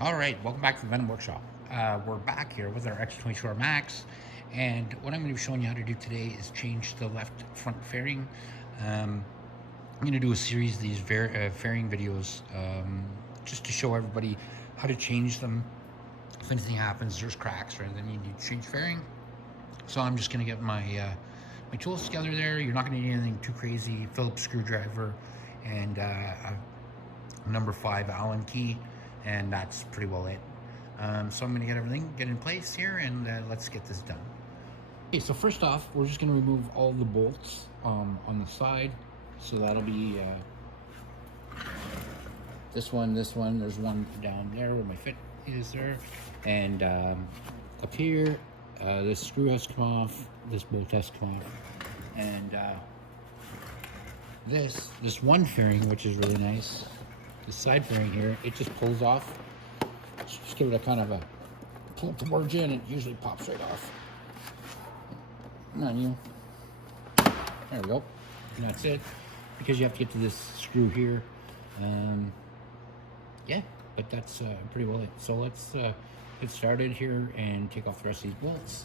All right, welcome back to the Venom Workshop. We're back here with our X22R MAX, and what I'm going to be showing you how to do today is change the left front fairing. I'm going to do a series of these fairing videos just to show everybody how to change them. If anything happens, there's cracks or anything, you need to change fairing. So I'm just going to get my tools together there. You're not going to need anything too crazy. Phillips screwdriver and a number 5 Allen key, and that's pretty well it. So I'm going to get everything in place here, and let's get this done. Okay, so first off, we're just going to remove all the bolts on the side. So that'll be this one, there's one down there where my fit is there, and up here, this screw has to come off, this bolt has to come off, and this one fairing, which is really nice, the side fairing here, it just pulls off. Just give it a kind of a pull towards you, and it usually pops right off. Come on, you. There we go. And that's it. Because you have to get to this screw here. Yeah, but that's pretty well it. So let's get started here and take off the rest of these bolts,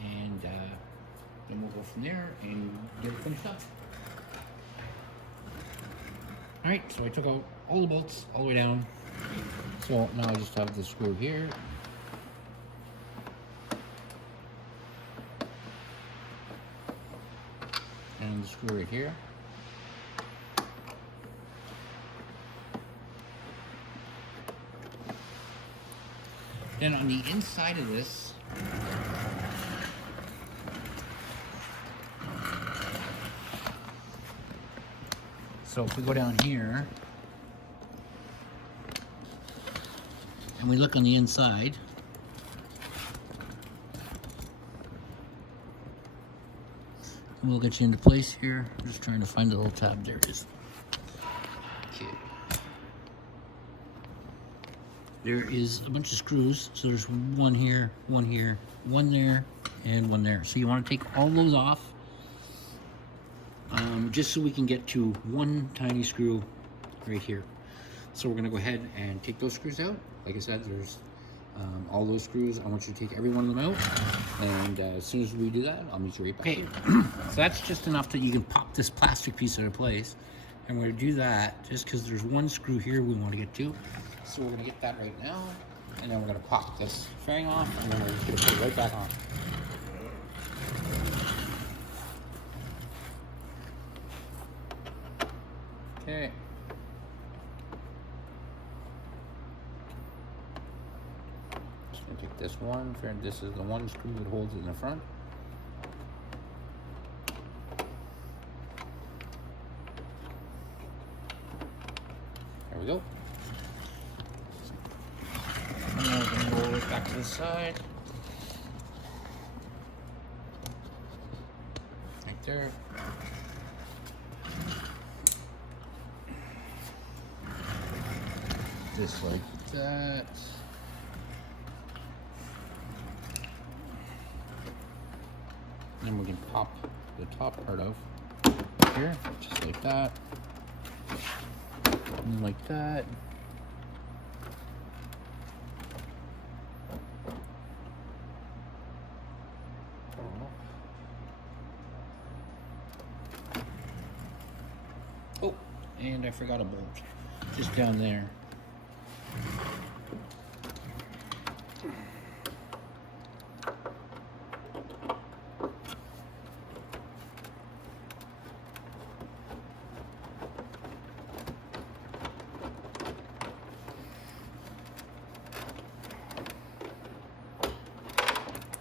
and then we'll go from there and get it finished up. All right, so I took out all the bolts all the way down. So now I just have the screw here. And the screw right here. Then on the inside of this, so if we go down here and we look on the inside, we'll get you into place here. I'm just trying to find the little tab. There it is. Okay. There is a bunch of screws. So there's one here, one there, and one there. So you want to take all those off, just so we can get to one tiny screw right here. So we're going to go ahead and take those screws out. Like I said, there's all those screws. I want you to take every one of them out, and as soon as we do that, I'll meet you right back. Okay, so that's just enough that you can pop this plastic piece into place, and we're going to do that just because there's one screw here we want to get to. So we're going to get that right now, and then we're going to pop this fairing off, and then we're just going to put it right back on. Okay. Just going to take this one, this is the one screw that holds it in the front. There we go. And then we're going to roll it back to the side. Right there. Just like that. Then we can pop the top part off here, just like that. And like that. Oh, and I forgot a bolt just down there.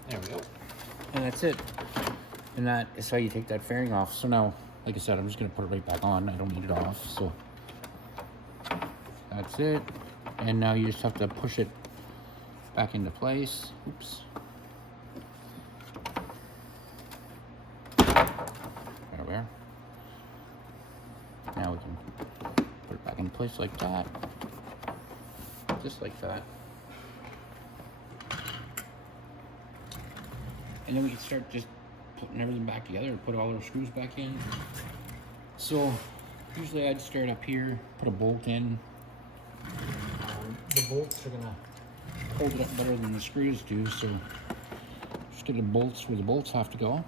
There we go. And that's it. And that is how you take that fairing off. So now, like I said, I'm just going to put it right back on. I don't need it off. So that's it. And now you just have to push it back into place. Oops. There we are. Now we can put it back in place like that. Just like that. And then we can start just putting everything back together, put all our screws back in. So usually I'd start up here, put a bolt in, the bolts are gonna hold it up better than the screws do, so just get the bolts where the bolts have to go.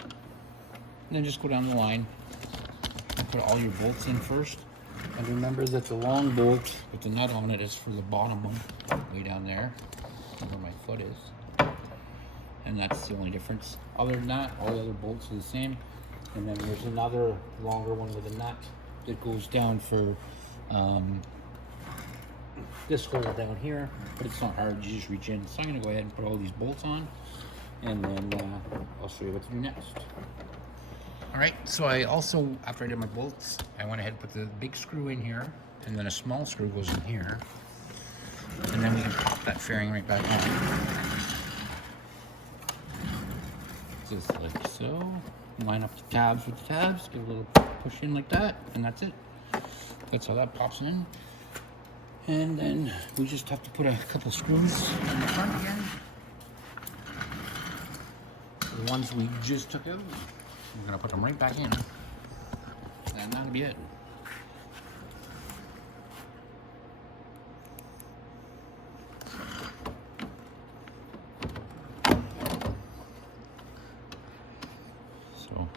And then just go down the line, put all your bolts in first. And remember that the long bolt with the nut on it is for the bottom one, way down there, where my foot is. And that's the only difference. Other than that, all the other bolts are the same. And then there's another longer one with a nut that goes down for this hole down here, but it's not hard, you just reach in. So I'm gonna go ahead and put all these bolts on, and then I'll show you what to do next. All right, so I also, after I did my bolts, I went ahead and put the big screw in here, and then a small screw goes in here. And then we can pop that fairing right back on. Just like so. Line up the tabs with the tabs, give a little push in like that, and that's it. That's how that pops in. And then we just have to put a couple screws in the front again. The ones we just took out. We're gonna put them right back in, and that'll be it. So,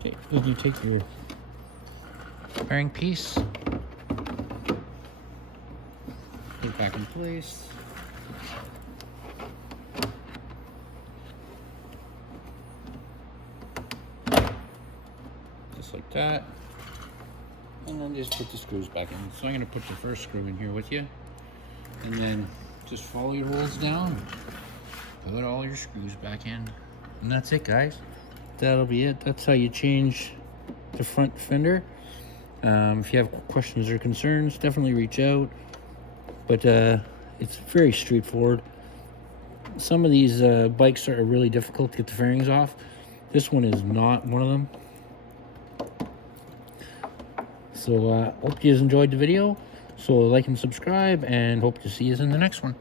okay, then you take your bearing piece, put it back in place. Just like that. And then just put the screws back in. So I'm going to put the first screw in here with you. And then just follow your holes down. Put all your screws back in. And that's it, guys. That'll be it. That's how you change the front fender. If you have questions or concerns, definitely reach out. But it's very straightforward. Some of these bikes are really difficult to get the fairings off. This one is not one of them. So hope you guys enjoyed the video. So like and subscribe, and hope to see you in the next one.